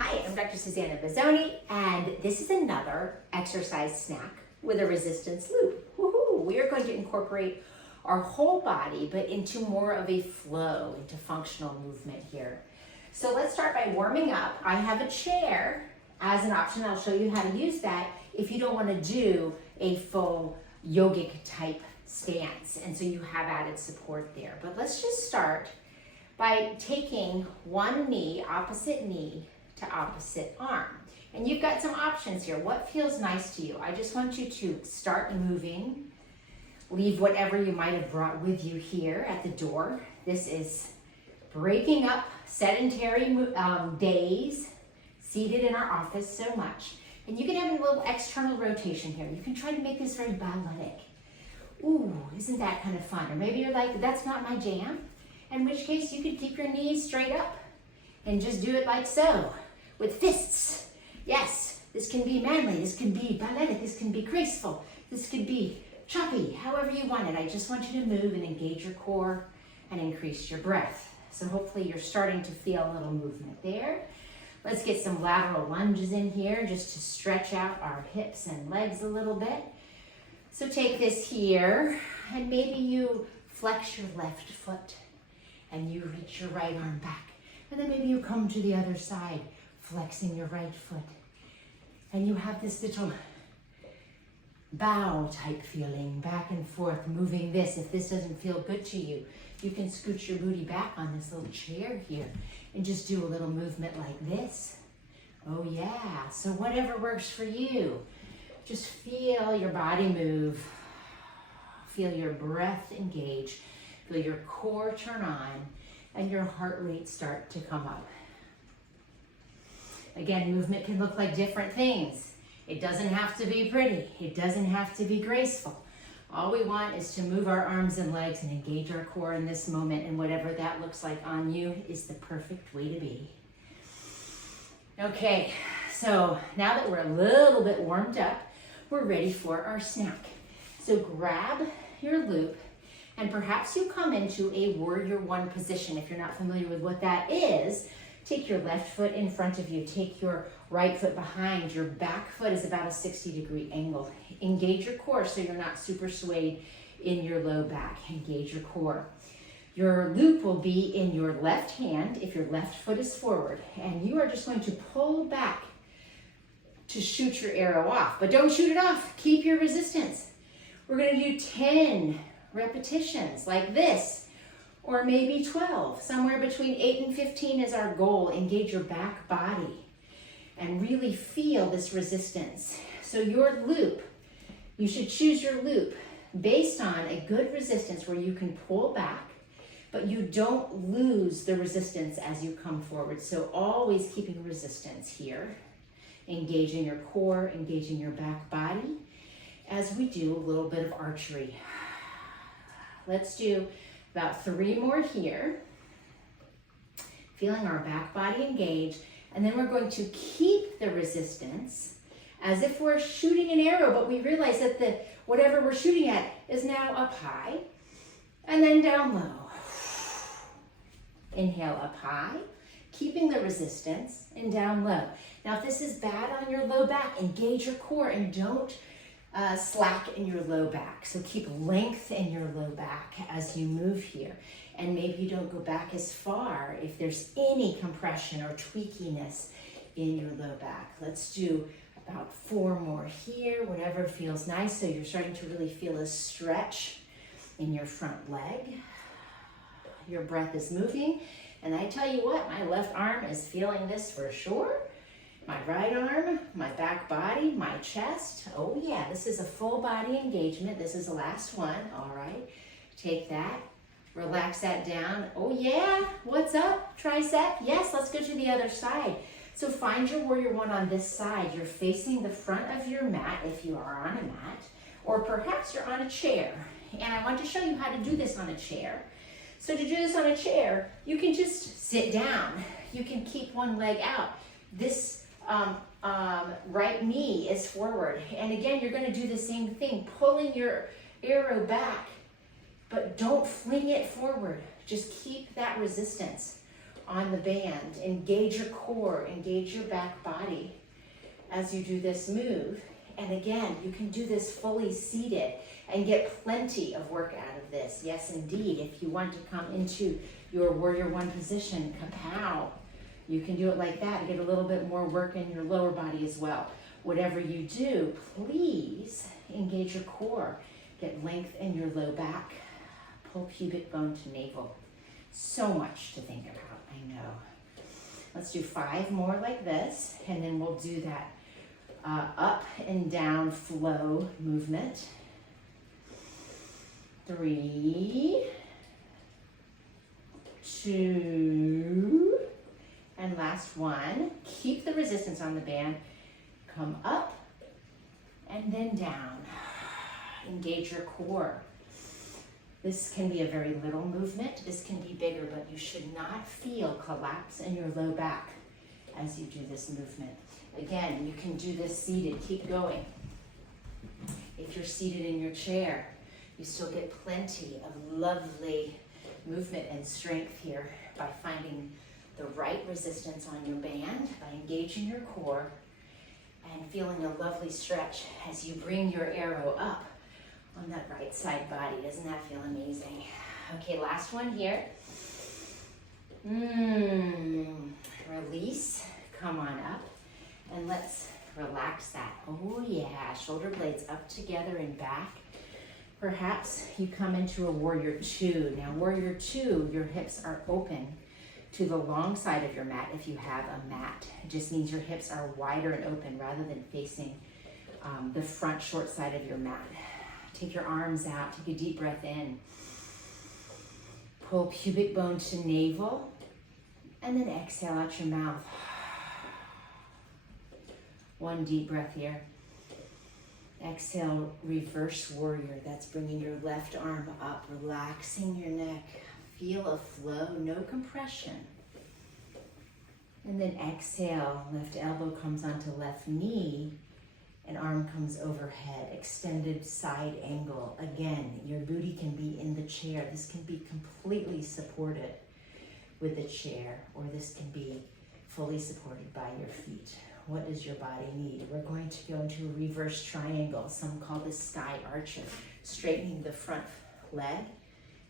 Hi, I'm Dr. Susanna Bizzoni, and this is another exercise snack with a resistance loop. Woohoo! We are going to incorporate our whole body, but into more of a flow, into functional movement here. So let's start by warming up. I have a chair as an option. I'll show you how to use that if you don't want to do a full yogic type stance, and so you have added support there. But let's just start by taking one knee, opposite knee, to opposite arm. And you've got some options here. What feels nice to you? I just want you to start moving. Leave whatever you might have brought with you here at the door. This is breaking up sedentary days, seated in our office so much. And you can have a little external rotation here. You can try to make this very balletic. Ooh, isn't that kind of fun? Or maybe you're like, that's not my jam. In which case you could keep your knees straight up and just do it like so. With fists. Yes, this can be manly, this can be balletic, this can be graceful, this could be choppy, however you want it. I just want you to move and engage your core and increase your breath. So hopefully you're starting to feel a little movement there. Let's get some lateral lunges in here just to stretch out our hips and legs a little bit. So take this here and maybe you flex your left foot and you reach your right arm back. And then maybe you come to the other side, flexing your right foot. And you have this little bow type feeling, back and forth, moving this. If this doesn't feel good to you, you can scooch your booty back on this little chair here and just do a little movement like this. Oh yeah, so whatever works for you. Just feel your body move. Feel your breath engage. Feel your core turn on and your heart rate start to come up. Again, movement can look like different things. It doesn't have to be pretty. It doesn't have to be graceful. All we want is to move our arms and legs and engage our core in this moment, and whatever that looks like on you is the perfect way to be. Okay, so now that we're a little bit warmed up, we're ready for our snack. So grab your loop, and perhaps you come into a warrior one position. If you're not familiar with what that is, take your left foot in front of you, take your right foot behind. Your back foot is about a 60-degree angle. Engage your core so you're not super swayed in your low back. Engage your core. Your loop will be in your left hand if your left foot is forward, and you are just going to pull back to shoot your arrow off. But don't shoot it off. Keep your resistance. We're going to do 10 repetitions like this. Or maybe 12, somewhere between 8 and 15 is our goal. Engage your back body and really feel this resistance. So your loop, you should choose your loop based on a good resistance where you can pull back, but you don't lose the resistance as you come forward. So always keeping resistance here, engaging your core, engaging your back body as we do a little bit of archery. Let's do about 3 more here. Feeling our back body engage. And then we're going to keep the resistance as if we're shooting an arrow, but we realize that whatever we're shooting at is now up high and then down low. Inhale up high, keeping the resistance, and down low. Now if this is bad on your low back, engage your core and don't slack in your low back. So keep length in your low back as you move here. And maybe you don't go back as far if there's any compression or tweakiness in your low back. Let's do about 4 more here, whatever feels nice. So you're starting to really feel a stretch in your front leg. Your breath is moving. And I tell you what, my left arm is feeling this for sure. My right arm, my back body, my chest. Oh yeah, this is a full body engagement. This is the last one. All right, take that, relax that down. Oh yeah, what's up, tricep? Yes, let's go to the other side. So find your warrior one on this side. You're facing the front of your mat if you are on a mat, or perhaps you're on a chair. And I want to show you how to do this on a chair. So to do this on a chair, you can just sit down. You can keep one leg out. This right knee is forward. And again, you're going to do the same thing, pulling your arrow back, but don't fling it forward. Just keep that resistance. on the band. Engage your core, engage your back body as you do this move. And again, you can do this fully seated and get plenty of work out of this. Yes, indeed. If you want to come into your warrior one position, kapow, you can do it like that and get a little bit more work in your lower body as well. Whatever you do, please engage your core. Get length in your low back. Pull pubic bone to navel. So much to think about, I know. Let's do 5 more like this, and then we'll do that up and down flow movement. 3, 2, and last one. Keep the resistance on the band. Come up and then down. Engage your core. This can be a very little movement. This can be bigger, but you should not feel collapse in your low back as you do this movement. Again, you can do this seated. Keep going. If you're seated in your chair, you still get plenty of lovely movement and strength here by finding the right resistance on your band, by engaging your core, and feeling a lovely stretch as you bring your arrow up on that right side body. Doesn't that feel amazing? Okay, last one here. Release, come on up, and let's relax that. Oh yeah, shoulder blades up together and back. Perhaps you come into a warrior two. Now warrior two, your hips are open to the long side of your mat if you have a mat. It just means your hips are wider and open rather than facing the front short side of your mat. Take your arms out, take a deep breath in. Pull pubic bone to navel, and then exhale out your mouth. One deep breath here. Exhale, reverse warrior. That's bringing your left arm up, relaxing your neck. Feel a flow, no compression. And then exhale, left elbow comes onto left knee, and arm comes overhead, extended side angle. Again, your booty can be in the chair. This can be completely supported with the chair, or this can be fully supported by your feet. What does your body need? We're going to go into a reverse triangle. Some call this sky archer. Straightening the front leg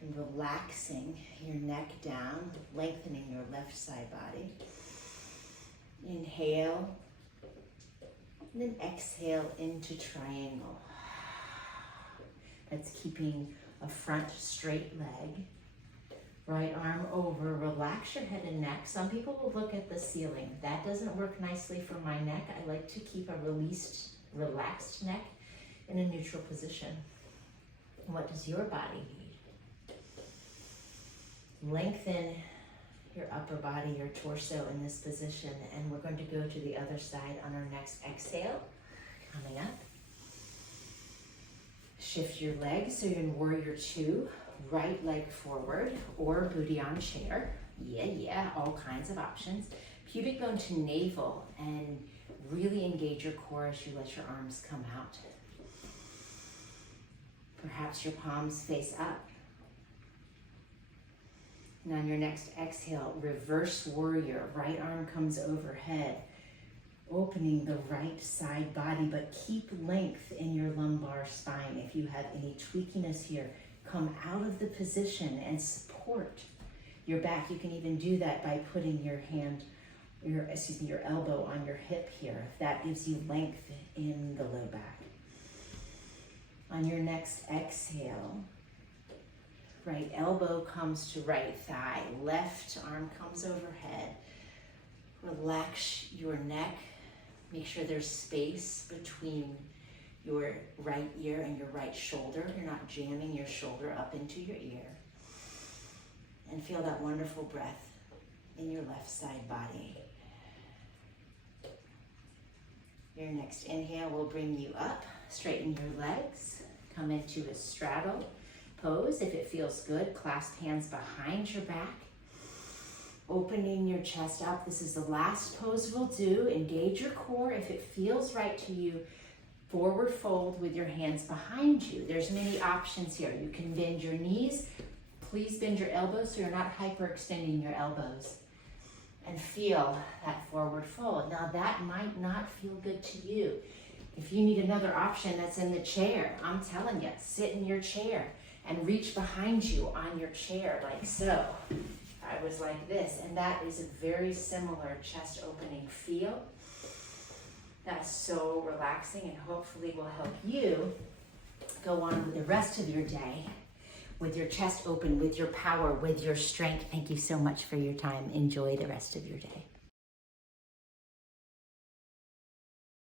and relaxing your neck down, lengthening your left side body. Inhale, and then exhale into triangle. That's keeping a front straight leg. Right arm over, relax your head and neck. Some people will look at the ceiling. That doesn't work nicely for my neck. I like to keep a relaxed neck in a neutral position. What does your body need? Lengthen your upper body, your torso in this position, and we're going to go to the other side on our next exhale. Coming up. Shift your legs so you're in warrior two. Right leg forward or booty on chair. Yeah, all kinds of options. Pubic bone to navel, and really engage your core as you let your arms come out. Perhaps your palms face up. And on your next exhale, reverse warrior. Right arm comes overhead, opening the right side body, but keep length in your lumbar spine. If you have any tweakiness here, come out of the position and support your back. You can even do that by putting your your elbow on your hip here. That gives you length in the low back. On your next exhale, right elbow comes to right thigh, left arm comes overhead. Relax your neck. Make sure there's space between your right ear and your right shoulder. You're not jamming your shoulder up into your ear. And feel that wonderful breath in your left side body. Your next inhale will bring you up. Straighten your legs. Come into a straddle pose. If it feels good, clasp hands behind your back. Opening your chest up. This is the last pose we'll do. Engage your core. If it feels right to you, forward fold with your hands behind you. There's many options here. You can bend your knees. Please bend your elbows so you're not hyperextending your elbows. and feel that forward fold. Now that might not feel good to you. If you need another option, that's in the chair. I'm telling you, sit in your chair and reach behind you on your chair like so. I was like this, and that is a very similar chest opening feel. That's so relaxing and hopefully will help you go on with the rest of your day with your chest open, with your power, with your strength. Thank you so much for your time. Enjoy the rest of your day.